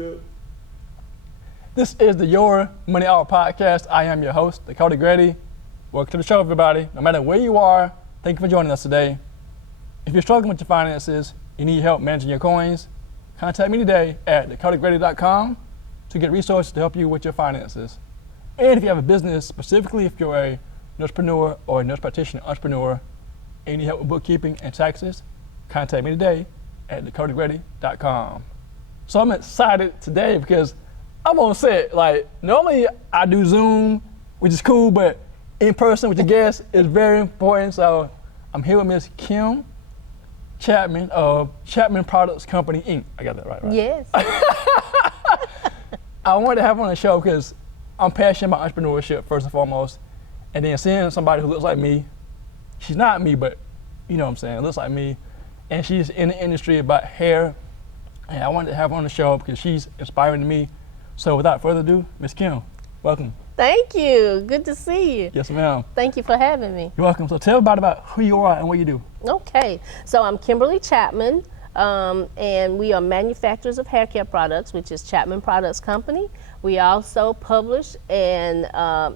Two. This is the Your Money Hour podcast. I am your host, Dakota Grady. Welcome to the show, everybody. No matter where you are, thank you for joining us today. If you're struggling with your finances, you need help managing your coins, contact me today at dakotagrady.com to get resources to help you with your finances. And if you have a business, specifically if you're a nursepreneur or a nurse practitioner entrepreneur, and you need help with bookkeeping and taxes, contact me today at dakotagrady.com. So I'm excited today because I'm on set. Like, normally I do Zoom, which is cool, but in person with your guests is very important. So I'm here with Miss Kim Chapman of Chapman Products Company, Inc. I got that right? Yes. I wanted to have her on the show because I'm passionate about entrepreneurship, first and foremost. And then seeing somebody who looks like me, she's not me, but you know what I'm saying, looks like me. And she's in the industry about hair. And I wanted to have her on the show because she's inspiring to me. So without further ado, Miss Kim, welcome. Thank you. Good to see you. Yes, ma'am. Thank you for having me. You're welcome. So tell everybody about who you are and what you do. Okay. So I'm Kimberly Chapman, and we are manufacturers of hair care products, which is Chapman Products Company. We also publish and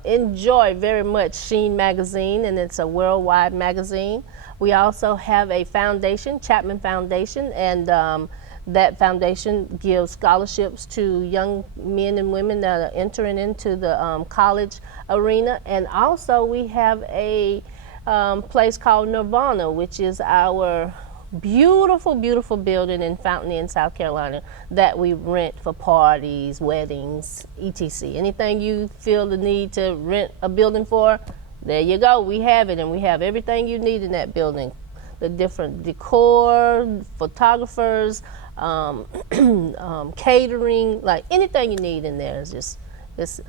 enjoy very much Sheen Magazine, and it's a worldwide magazine. We also have a foundation, Chapman Foundation, and that foundation gives scholarships to young men and women that are entering into the college arena. And also we have a place called Nirvana, which is our beautiful, beautiful building in Fountain Inn, South Carolina, that we rent for parties, weddings, etc. Anything you feel the need to rent a building for, there you go, we have it, and we have everything you need in that building. The different decor, photographers, catering, like anything you need in there is just, it's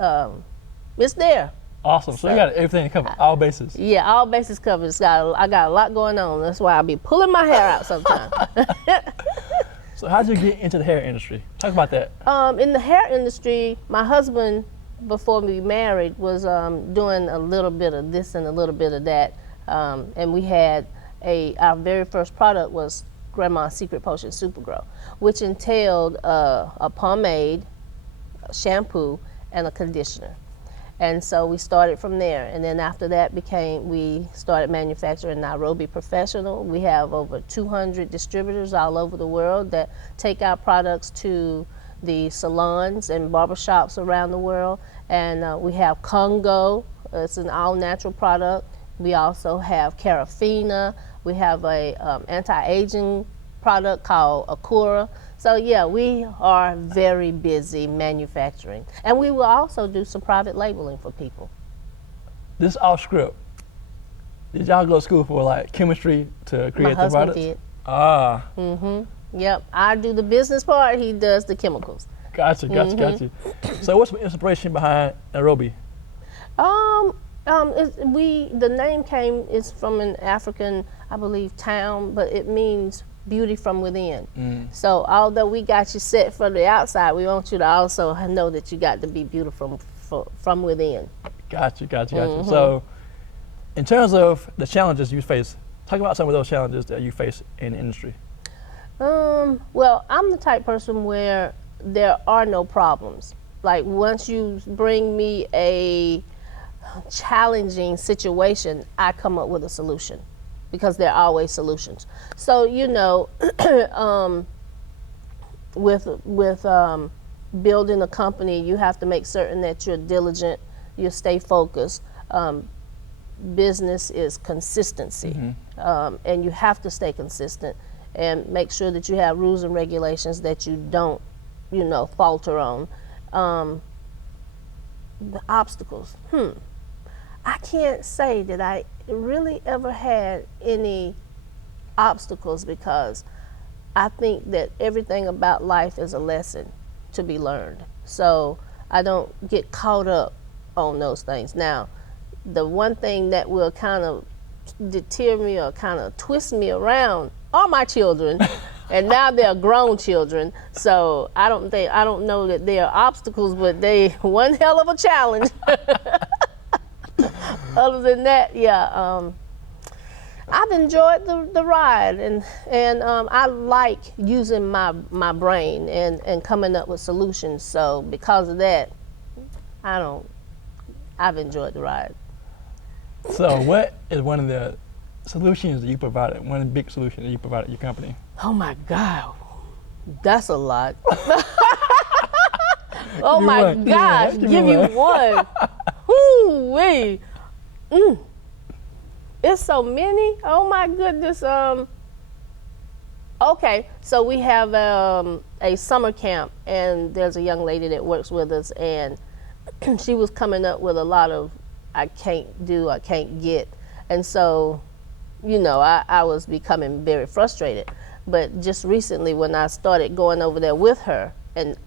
there. Awesome. So you got everything covered, all bases. Yeah, all bases covered. I got a lot going on. That's why I'll be pulling my hair out sometimes. So how did you get into the hair industry? Talk about that. In the hair industry, my husband, before we married, was doing a little bit of this and a little bit of that. And we had our very first product was Grandma's Secret Potion Super Grow, which entailed a pomade, a shampoo, and a conditioner. And so we started from there. And then after that we started manufacturing Nairobi Professional. We have over 200 distributors all over the world that take our products to the salons and barbershops around the world. And we have Congo, it's an all-natural product. We also have Carafina. We have a anti-aging product called Akura. So yeah, we are very busy manufacturing. And we will also do some private labeling for people. This is off script. Did y'all go to school for like chemistry to create the products? My husband did. Ah. Mm-hmm. Yep, I do the business part, he does the chemicals. Gotcha. So what's the inspiration behind Nairobi? The name is from an African, I believe, town, but it means beauty from within. So although we got you set for the outside, we want you to also know that you got to be beautiful from within. Gotcha. So in terms of the challenges you face, talk about some of those challenges that you face in the industry. Well, I'm the type person where there are no problems. Like once you bring me a challenging situation, I come up with a solution, because there are always solutions. So you know, with building a company, you have to make certain that you're diligent, you stay focused. Business is consistency, and you have to stay consistent and make sure that you have rules and regulations that you don't, falter on. The obstacles. I can't say that I really ever had any obstacles, because I think that everything about life is a lesson to be learned. So I don't get caught up on those things. Now, the one thing that will kind of deter me or kind of twist me around are my children. And now they're grown children, so I don't know that they are obstacles, but they one hell of a challenge. Other than that, yeah, I've enjoyed the ride, and I like using my brain and coming up with solutions. So because of that, I've enjoyed the ride. So what is one of the solutions that you provided, one big solution that you provided your company? Oh my God, that's a lot. Oh my gosh, give you one. Whoo-wee. It's so many. Oh my goodness. Okay, so we have a summer camp, and there's a young lady that works with us, and she was coming up with a lot of I can't do, I can't get. And so, I was becoming very frustrated. But just recently, when I started going over there with her and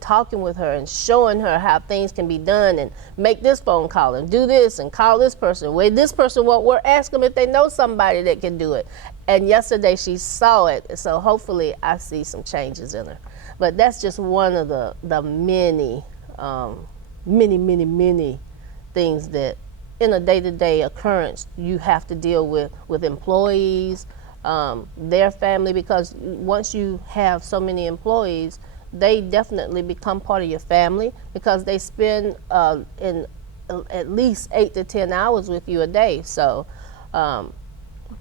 talking with her and showing her how things can be done, and make this phone call and do this and call this person, where this person won't work, ask them if they know somebody that can do it. And yesterday she saw it, so hopefully I see some changes in her. But that's just one of the many, many things that in a day-to-day occurrence you have to deal with employees, their family, because once you have so many employees, they definitely become part of your family, because they spend in at least 8 to 10 hours with you a day. So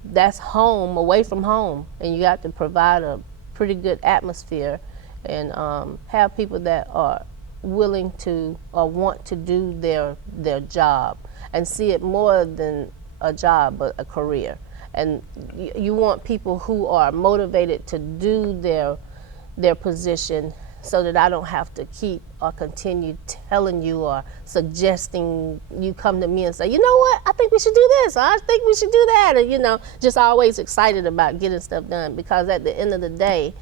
that's home, away from home, and you have to provide a pretty good atmosphere and have people that are willing to or want to do their job and see it more than a job, but a career. And you want people who are motivated to do their position, so that I don't have to keep or continue telling you or suggesting you come to me and say, you know what, I think we should do this, or I think we should do that, and just always excited about getting stuff done, because at the end of the day,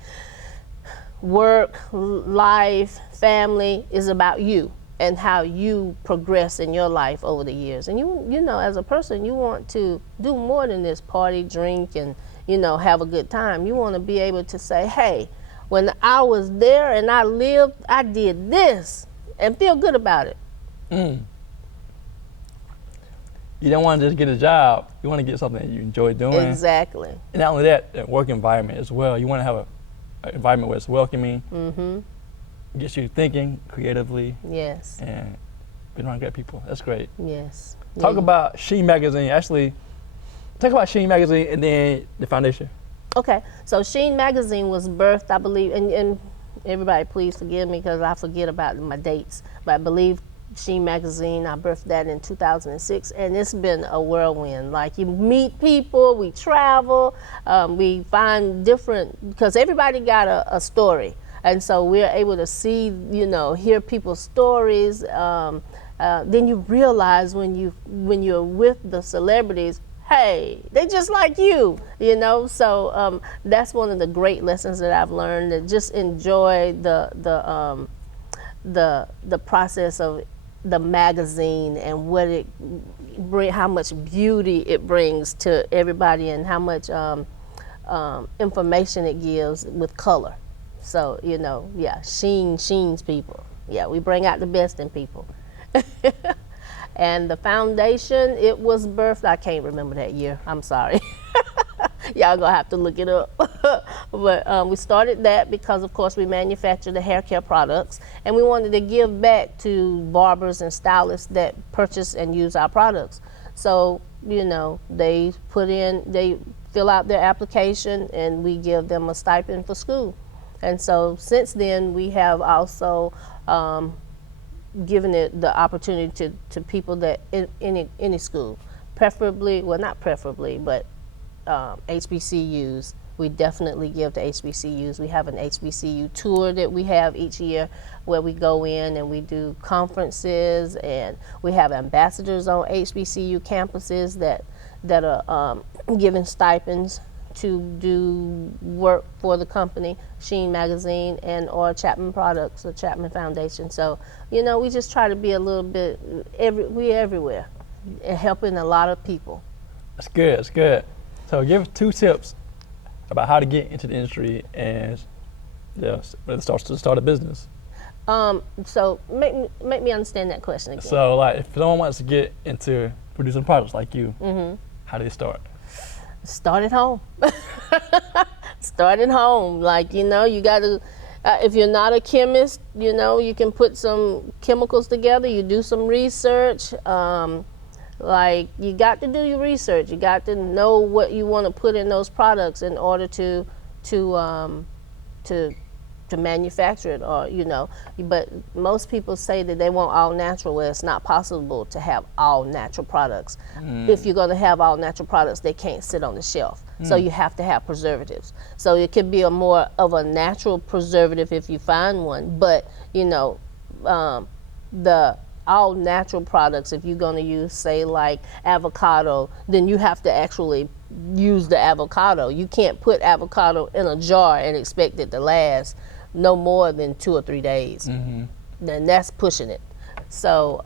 work, life, family is about you and how you progress in your life over the years. And you know, as a person, you want to do more than this party, drink, and have a good time. You want to be able to say, hey, when I was there and I lived, I did this, and feel good about it. You don't want to just get a job. You want to get something that you enjoy doing. Exactly. And not only that, a work environment as well. You want to have an environment where it's welcoming, gets you thinking creatively. Yes. And being around great people. That's great. Yes. Talk about Sheen Magazine. Actually, talk about Sheen Magazine and then the foundation. Okay, so Sheen Magazine was birthed, I believe, and everybody please forgive me because I forget about my dates, but I believe Sheen Magazine, I birthed that in 2006, and it's been a whirlwind. Like, you meet people, we travel, we find different, because everybody got a story, and so we're able to see, hear people's stories. Then you realize when you're with the celebrities, hey, they just like you, So that's one of the great lessons that I've learned. To just enjoy the process of the magazine and what how much beauty it brings to everybody, and how much information it gives with color. So Sheen's people. Yeah, we bring out the best in people. And the foundation, it was birthed, I can't remember that year, I'm sorry. Y'all gonna have to look it up. But we started that because, of course, we manufacture the hair care products, and we wanted to give back to barbers and stylists that purchase and use our products. So, they fill out their application, and we give them a stipend for school. And so since then, we have also giving it the opportunity to people that in any school, preferably, well, not preferably, but HBCUs. We definitely give to HBCUs. We have an HBCU tour that we have each year, where we go in and we do conferences, and we have ambassadors on HBCU campuses that are given stipends to do work for the company, Sheen Magazine, and or Chapman Products or Chapman Foundation. So, we just try to be a little bit, we're everywhere, and helping a lot of people. That's good, that's good. So give 2 tips about how to get into the industry and start a business. So make me understand that question again. So, like, if someone wants to get into producing products like you, how do they start? Start at home. Start at home. Like, you know, you got to, if you're not a chemist, you know, you can put some chemicals together. You do some research. Like, you got to do your research. You got to know what you want to put in those products in order to manufacture it, or, you know. But most people say that they want all natural, where it's not possible to have all natural products. If you're going to have all natural products, they can't sit on the shelf. So you have to have preservatives. So it could be a more of a natural preservative if you find one, but, you know, the all natural products, if you're going to use, say, like avocado, then you have to actually use the avocado. You can't put avocado in a jar and expect it to last no more than 2 or 3 days. Then that's pushing it. So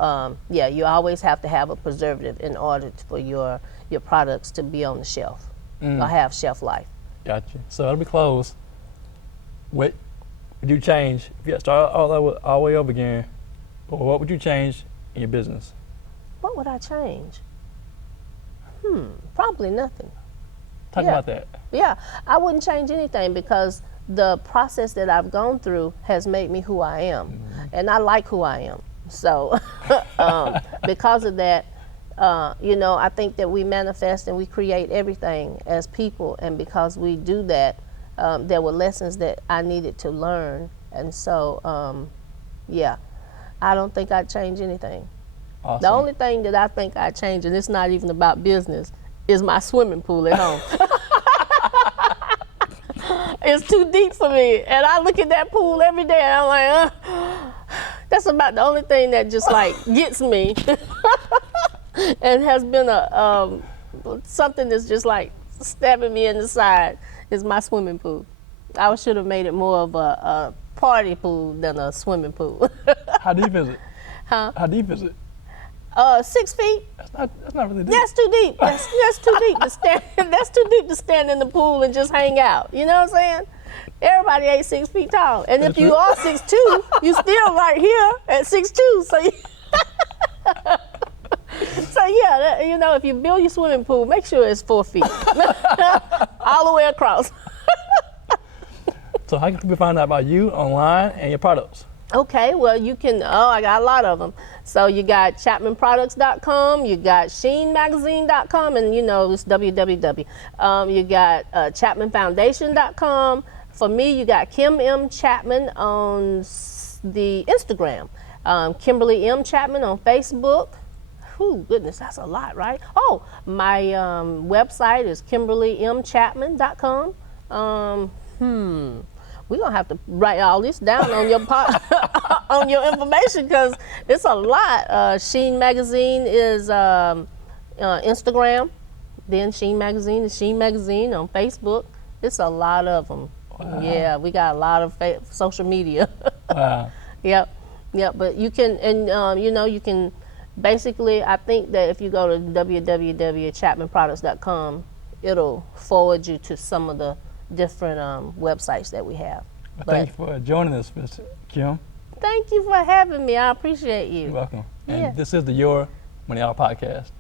yeah, you always have to have a preservative in order for your products to be on the shelf or have shelf life. Gotcha. So it'll be closed. What would you change if you had to start all the way over again? Or what would you change in your business? What would I change? Probably nothing. Talk about that. Yeah, I wouldn't change anything because the process that I've gone through has made me who I am. And I like who I am. So because of that, you know, I think that we manifest and we create everything as people. And because we do that, there were lessons that I needed to learn. And so, yeah, I don't think I'd change anything. Awesome. The only thing that I think I'd change, and it's not even about business, is my swimming pool at home. It's too deep for me. And I look at that pool every day and I'm like, that's about the only thing that just like gets me. And has been a something that's just like stabbing me in the side is my swimming pool. I should have made it more of a party pool than a swimming pool. How deep is it? Huh? How deep is it? 6 feet. That's not really deep. That's too deep. That's too deep to stand. That's too deep to stand in the pool and just hang out. You know what I'm saying? Everybody ain't 6 feet tall, and if you are 6'2", you still right here at 6'2". So, so yeah, you know, if you build your swimming pool, make sure it's 4 feet, all the way across. So how can people find out about you online and your products? Okay, well, you can, I got a lot of them. So you got chapmanproducts.com, you got sheenmagazine.com, and you know, it's www. You got chapmanfoundation.com. For me, you got Kim M. Chapman on the Instagram, Kimberly M. Chapman on Facebook. Whew, goodness, that's a lot, right? Oh, my website is kimberlymchapman.com. We're gonna have to write all this down on your on your information because it's a lot. Sheen Magazine is Instagram. Then Sheen Magazine is Sheen Magazine on Facebook. It's a lot of them. Wow. Yeah, we got a lot of social media. Wow. Yep. But you can, and you know, you can basically. I think that if you go to www.chapmanproducts.com, it'll forward you to some of the different websites that we have. Well, thank you for joining us, Ms. Kim. Thank you for having me. I appreciate you. You're welcome. Yeah. And this is the Your Money Hour podcast.